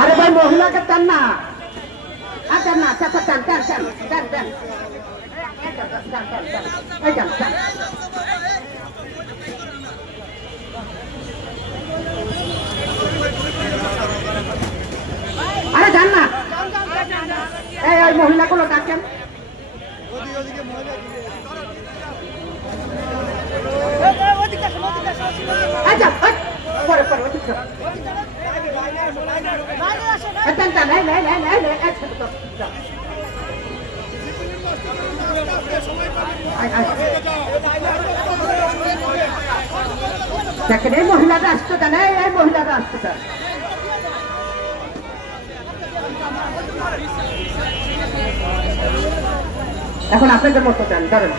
আরে ভাই মহিলাকে দেন না। আর দেন না দেন, দেন, দেন, এই দেন, দেন। আরে যান না। এই ওই মহিলাগুলো ডাকেন। আচ্ছা পরে পরে ওদিকে যাও। এই দেন, দেন, এই, এই, এই, এই, এই, এই, ছোট, ছোট, যাও। আয়, আয়। দেখেন এই মহিলাটা আসতে দেন এই মহিলাটা আসতে এখন আপনাদের মতো চান ধরেন।